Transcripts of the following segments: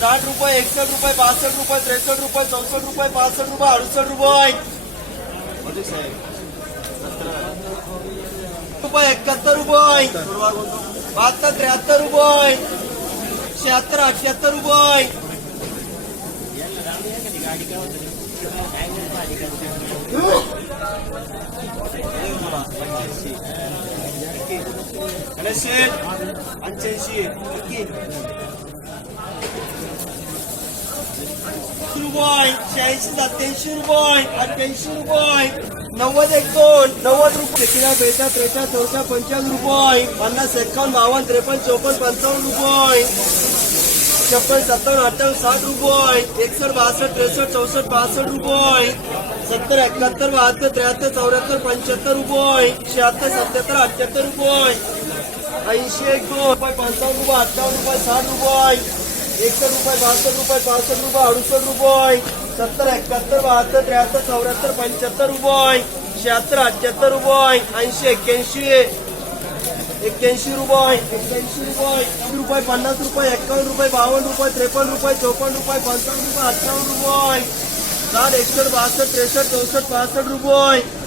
સાઠ રૂપિયા એકસઠ રૂપિયા બાસઠ રૂપિયા ત્રેસઠ રૂપિયા ચોસઠ રૂપિયા પાસઠ રૂપિયા અડસઠ રૂપિયા. રૂપિયા એકાહત્તર રૂપિયા. બહાત્તર ત્ર્યાહત્તર રૂપિયા. છ્યાત્તર અઠ્યાત્તર રૂપિયા. અને શેઠ પંચ્યાસી रुपये शहाऐंशी सत्याऐंशी रुपये अठ्ठ्याऐंशी रुपये नव्वद एकोण नव्वद रुपये. तिला बेटा त्रेचा चौथा पंचावन्न रुपये पन्नास एकावन्न बावन्न त्रेपन्न चौपन्न पंचावन्न रुपये. छप्पन सत्तावन्न अठ्ठावन्न साठ रुपये. एकसष्ट बासष्ट त्रेसष्ट चौसष्ट पासष्ट रुपये. सत्तर एकाहत्तर बहात्तर त्र्याहत्तर चौऱ्याहत्तर पंच्याहत्तर रुपये. शहात्तर सत्याहत्तर अठ्ठ्याहत्तर रुपये. ऐंशी एक दोन रुपये पंचावन्न रुपये अठ्ठावन्न रुपये साठ रुपये. एकसष्ट रुपये बहात्तर रुपये पासष्ट रुपये अडुसष्ट रुपये सत्तर एकाहत्तर बहात्तर त्र्याहत्तर चौऱ्याहत्तर पंच्याहत्तर रुपये शहात्तर अठ्ठ्याहत्तर रुपये ऐंशी एक्क्याऐंशी एक्क्याऐंशी रुपये एक्क्याऐंशी रुपये रुपये पन्नास रुपये एक्कावन्न रुपये बावन्न रुपये त्रेपन्न रुपये चौपन्न रुपये पंचावन्न रुपये अठ्ठावन्न रुपये साठ एकसष्ट बहात्तर त्रेसष्ट चौसष्ट पासष्ट रुपये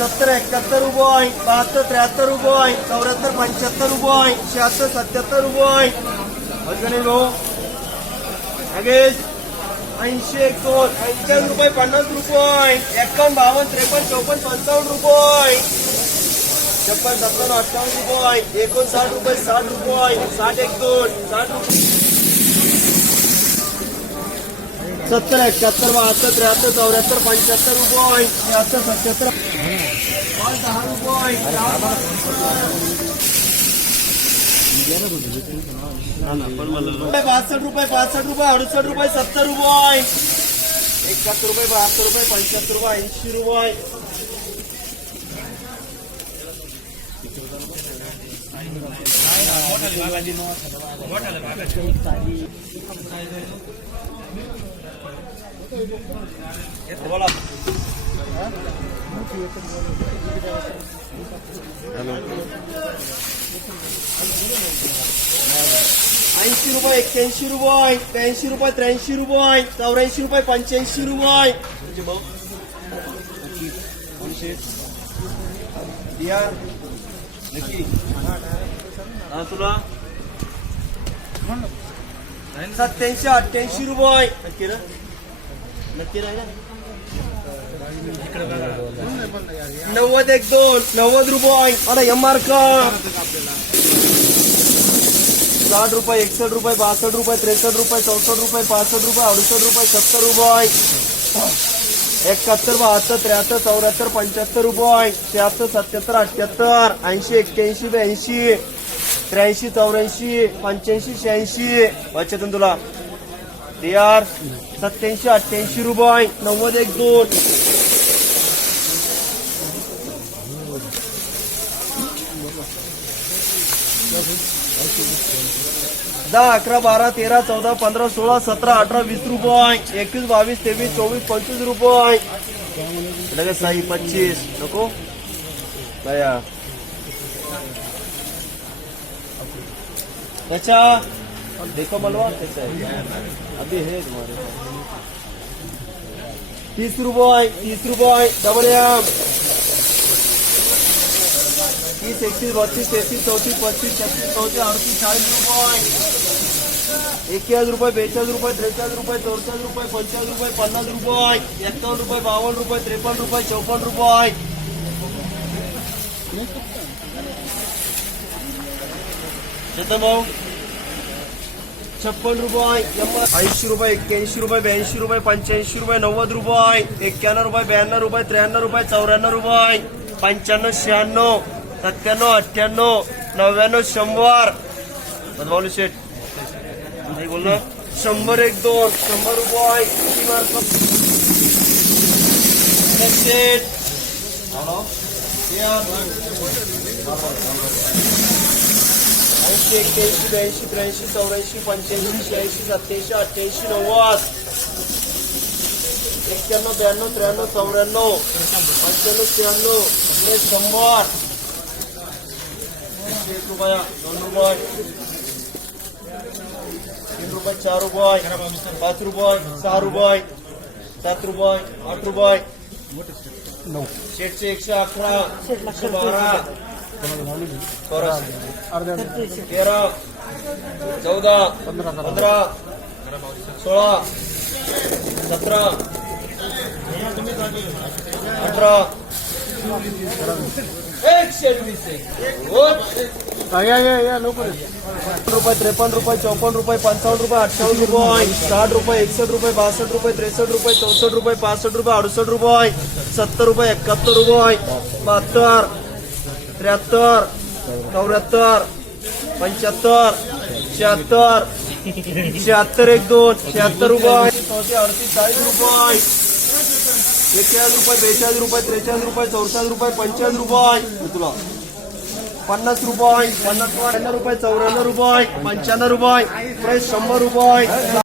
सत्तर एकाहत्तर रुपये, बहात्तर त्र्याहत्तर रुपये, चौऱ्याहत्तर पंच्याहत्तर शहात्तर सत्याहत्तर रुपये. रुपये रुपये छप्पन रुपये रुपये, साठ रुपये, साठ एक साठ रुपये. सत्तर, एकाहत्तर, बहात्तर, त्र्याहत्तर, चौऱ्याहत्तर, पंच्याहत्तर रुपये, शहात्तर, सत्याहत्तर. दहा रुपये पासष्ट रुपये अडुसष्ट रुपये, सत्तर रुपये. एकाहत्तर रुपये, बहात्तर रुपये, पंच्याहत्तर रुपये, ऐंशी रुपये. बोला ऐंशी रुपये, एक्क्याऐंशी रुपये त्र्याऐंशी रुपये त्र्याऐंशी रुपये, चौऱ्याऐंशी रुपये, पंच्याऐंशी रुपये. हा, तुला? अठ्ठ्याऐंशी रुपये. नक्की नाही ना नव्वद एक दोन नव्वद रुपये. अरे एम आर का साठ रुपये एकसष्ट रुपये बासष्ट रुपये त्रेसष्ट रुपये चौसष्ट रुपये पासष्ट रुपये अडुसष्ट रुपये सत्तर रुपये. एकाहत्तर बहात्तर त्र्याहत्तर चौऱ्याहत्तर पंच्याहत्तर रुपये. शहात्तर सत्याहत्तर अठ्ठ्याहत्तर ऐंशी एक्क्याऐंशी ब्याऐंशी त्र्याऐंशी चौऱ्याऐंशी पंच्याऐंशी शहाऐंशी. वाचतून तुला. ते आर सत्याऐंशी अठ्ठ्याऐंशी रुपये. नव्वद एक दोन. दहा अकरा बारा तेरा चौदा पंधरा सोळा सतरा अठरा वीस रुपये. एकवीस बावीस तेवीस चोवीस पंचवीस रुपये. लगेच साई पच्चीस नको? दया त्याच्या देखो मलवा कैसा अभी है तुम्हारे तीस रुपये तीस रुपये डबल एम तीस एकतीस बत्तीस तेहतीस चौतीस पस्तीस छत्तीस, चौतीस, अडतीस चाळीस रुपये। एकचाळीस रुपये बेचाळीस रुपये त्रेचाळीस रुपये चौचाळीस रुपये पंचाळीस रुपये, पन्नास रुपये एकावन्न रुपये बावन्न रुपये त्रेपन्न रुपये चौपन्न रुपये। चेतन भाऊ छप्पन रुपये ऐंशी रुपये एक्क्याऐंशी रुपये ब्याऐंशी रुपये पंच्याऐंशी रुपये नव्वद रुपये एक्क्याण्णव रुपये ब्याण्णव रुपये त्र्याण्णव रुपये चौऱ्याण्णव रुपये पंच्याण्णव शहाण्णव सत्त्याण्णव अठ्ठ्याण्णव नव्याण्णव शंभर. बदमावली शेठ. नाही बोल शंभर एक दोन शंभर रुपये किती मार्क? शेठ. हॅलो ऐंशी एक्क्याऐंशी ब्याऐंशी त्र्याऐंशी चौऱ्याऐंशी पंच्याऐंशी शहाऐंशी सत्याऐंशी अठ्ठ्याऐंशी नव्वद एक्क्याण्णव ब्याण्णव त्र्याण्णव चौऱ्याण्णव पंच्याण्णव शहाण्णव हे शंभर रुपया दोन रुपये तीन रुपये चार रुपये पाच रुपये सहा रुपये सात रुपये आठ रुपये नऊ एकशे अकरा एकशे बारा परत अर्ध्या तेरा चौदा पंधरा करा. पंधरा सोळा सतरा अठरा एकशे वीस एक. दोन. हा, या या या लवकर या. रुपये त्रेपन्न रुपये चौपन्न रुपये रुपये साठ रुपये एकसठ रुपये बासष्ट रुपये त्रेसष्ट रुपये चौसष्ट रुपये पासष्ट रुपये अडुसष्ट रुपये सत्तर रुपये एकाहत्तर रुपये बहात्तर त्र्याहत्तर चौऱ्याहत्तर पंच्याहत्तर शहात्तर शहात्तर एक दोन शहात्तर रुपये. चौशे अडतीस चाळीस रुपये. एक्केचाळीस रुपये बेचाळीस रुपये त्रेचाळीस रुपये चौसाळीस रुपये पंचाळीस रुपये. तुला पन्नास रुपये पन्नास रुपये रुपये चौऱ्याण्णव रुपये पंच्याण्णव रुपये शंभर रुपये.